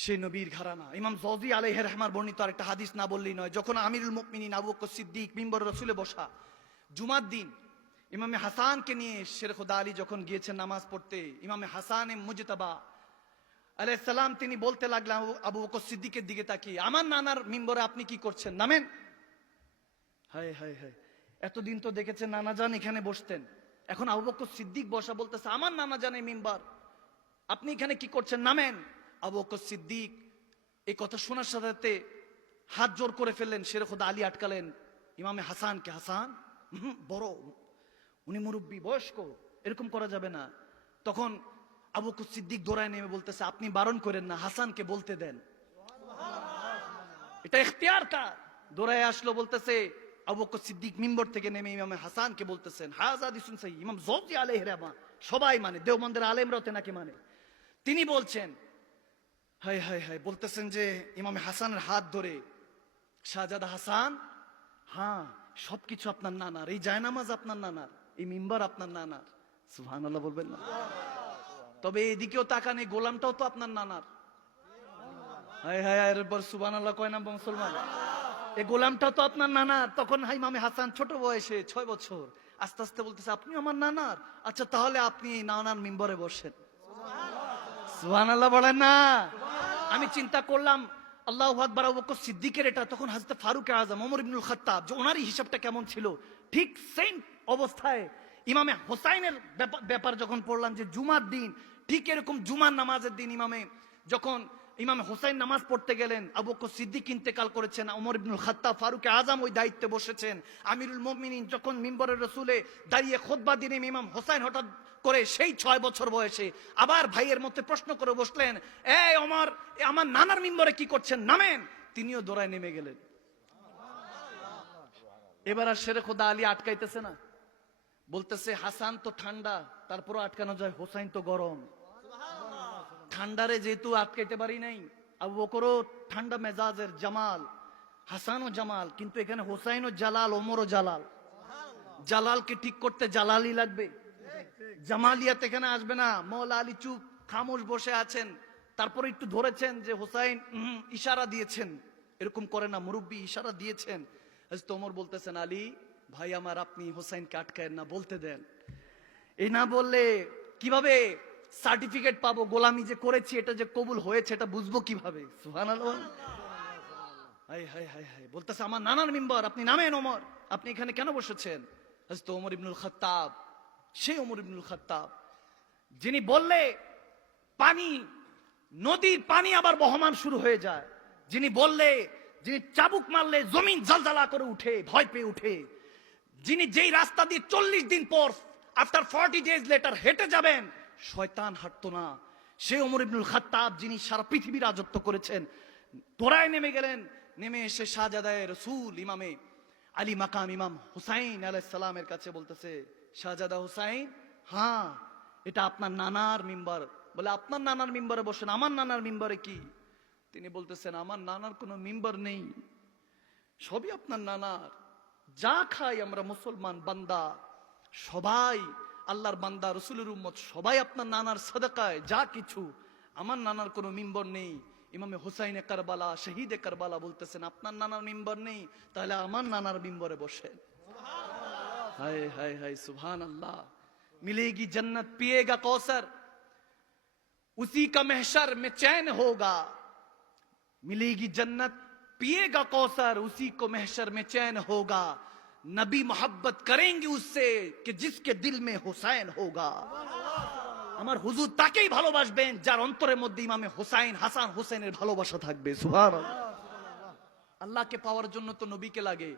সে নবীর ঘরানা। ইমাম জৌজি আলাইহির রহমার বর্ণিত আরেকটা হাদিস না বললেই নয়। যখন আমিরুল মুমিনিন আবু বকর সিদ্দিক মিম্বরে রাসূলে বসা জুমার দিন, ইমামে হাসানকে নিয়ে শের খুদা আলী যখন গিয়েছেন নামাজ পড়তে, ইমামে হাসানে মুজতাবা আলাইহিস সালাম তিনি বলতে লাগলেন আবু বকর সিদ্দিকের দিকে তাকিয়ে, আমার নানার মিম্বরে আপনি কি করছেন, নামেন। হায় হায় হায়, এতদিন তো দেখেছেন নানা জান এখানে বসতেন, এখন আবু বকর সিদ্দিক বসা, বলতেছে আমার নানা জানের মিম্বার, আপনি এখানে কি করছেন, নামেন। আবু বকর সিদ্দিক এই কথা শোনার সাথে সাথে হাত জোর করে ফেললেন। শের খুদা আলী আটকালেন ইমামে হাসানকে, হাসান বড়, উনি মুরব্বী বয়স্ক, এরকম করা যাবে না। তখন আবু বকর সিদ্দিক দৌড়ায় নেমে বলতেছে, আপনি বারণ করেন না, হাসানকে বলতে দেন, এটা ইখতিয়ার কার। দৌড়ায় আসলো, বলতেছে আবু বকর সিদ্দিক মিম্বর থেকে নেমে ইমামে হাসানকে বলতেছেন, হাযা হাদিসুন সহিহ। ইমাম জৌজি আলাইহি রহমান সবাই মানে, দেওবন্দের আলেমরাও নাকি মানে, তিনি বলছেন, হায় হায় হায়, বলতেছেন যে ইমামে হাসানের হাত ধরে, শাহজাদা হাসান, হ্যাঁ সবকিছু আপনার নানার, এই জায়নামাজ আপনার নানার, এই মিম্বার আপনার নানার, সুবহানাল্লাহ বলবেন না। তবে এদিকেও তাকান, এই গোলামটাও তো আপনার নানার। হায় হায়, এরপর সুবহানাল্লাহ কয় না মুসলমান, এই গোলামটাও তো আপনার নানার। তখন ইমামে হাসান ছোট বয়সে 6 বছর, আস্তে আস্তে বলতেছে, আপনি আমার নানার, আচ্ছা তাহলে আপনি এই নানার মিম্বরে বসেন। সুবহানাল্লাহ বলেন না। আমি চিন্তা করলাম, আল্লাহু আকবার, আবু বকর সিদ্দিকের এটা, তখন হযরত ফারুক আযম ওমর ইবনুল খাত্তাব, যে ওনারই হিসাবটা কেমন ছিল, ঠিক সেম অবস্থায় ইমামে হোসাইনের ব্যাপার যখন পড়লাম, যে জুমার দিন, ঠিক এরকম জুমার নামাজের দিন যখন ইমামে হোসাইন নামাজ পড়তে গেলেন, আবু বকর সিদ্দিক ইন্তেকাল করেছেন, ওমর ইবনুল খাত্তাব ফারুক আযম ওই দায়িত্বে বসেছেন, আমিরুল মুমিনিন যখন মিম্বরের রসুলে দাঁড়িয়ে খুতবা দিলেন, ইমাম হোসাইন হঠাৎ করে সেই 6 বছর বয়সে আবার ভাইয়ের মধ্যে প্রশ্ন করে বসলেন, এই ওমর, আমার নানার মিম্বরে কি করছেন, নামেন। তিনিও দৌড়ায় নেমে গেলেন। এবার আর শেরে খোদা আলী আটকাইতেছে না, বলতেছে হাসান তো ঠান্ডা, তারপরও আটকানো যায়, হোসাইন তো গরম, ঠান্ডারে যেহেতু আটকাইতে পারি নাই, আবু বকরও ঠান্ডা মেজাজের জামাল, হাসানও জামাল, কিন্তু এখানে হোসাইনও জালাল, ওমরও জালাল, জালালকে ঠিক করতে জালালই লাগবে, জামালিয়াত এখানে আসবে না। মৌলা আলী চুপ খামোশ বসে আছেন, তারপরে একটু ধরেছেন যে হোসাইন ইশারা দিয়েছেন, এরকম করে না, মুরব্বী ইশারা দিয়েছেন। হযরত ওমর বলতেছেন, আলী ভাই আমার, আপনি হোসাইনকে আটকায়েন না, বলতে দেন, এই না বললে কিভাবে সার্টিফিকেট পাবো, গোলামি যে করেছি এটা যে কবুল হয়েছে এটা বুঝবো কিভাবে। সুবহানাল্লাহ। হায় হায় হায় হায়, বলতেছে আমার নানার মিম্বর, আপনি নামেন ওমর, আপনি এখানে কেন বসেছেন। হযরত ওমর ইবনুল খাত্তাব, সেই ওমর ইবনুল খাত্তাব যিনি বললে পানি, নদীর পানি আবার বহমান শুরু হয়ে যায়, যিনি বললে, যিনি চাবুক মারলে জমিন জালজালা করে উঠে, ভয় পেয়ে উঠে, যিনি যেই রাস্তা দিয়ে 40 দিন পর, আফটার 40 ডেজ লেটার হেঁটে যাবেন, শয়তান হাঁটতো না, সেই ওমর ইবনুল খাত্তাব যিনি সারা পৃথিবী রাজত্ব করেছেন, দৌড়ায় নেমে গেলেন। নেমে এসে শাহজাদায়ে রসুল ইমামে আলী মাকাম ইমাম হুসাইন আলাইহিস সালামের কাছে বলতেছে, শাহজাদা হুসাইন, হ্যাঁ এটা আপনার নানার মিম্বার। বলে আপনার নানার মিম্বারে বসেন, আমার নানার মিম্বারে কি। তিনি বলতেছেন, আমার নানার কোনো মিম্বার নেই, সবই আপনার নানার। যা খাই আমরা মুসলমান বান্দা, সবাই আল্লাহর বান্দা, রসুলের উম্মত, সবাই আপনার নানার সাদাকায়, যা কিছু, আমার নানার কোনো মিম্বর নেই। ইমামে হুসাইনে কারবালা, শহীদে কারবালা বলতেছেন, আপনার নানার মিম্বর নেই, তাহলে আমার নানার মিম্বরে বসেন। হায় হায় হায়, সুবহানাল্লাহ। मिलेगी जन्नत, पिएगा कौसर, उसी का महशर में चैन होगा। मिलेगी जन्नत, पिएगा कौसर, उसी को महशर में चैन होगा। नबी मोहब्बत करेंगे उससे कि जिसके दिल में हुसैन होगा। আমার হুজুর তাকেই ভালোবাসবেন যার অন্তরের মধ্যে ইমামে হোসাইন, হাসান, হোসেনের ভালোবাসা থাকবে। সুবহানাল্লাহ। আল্লাহকে পাওয়ার জন্য তো নবীকে লাগে।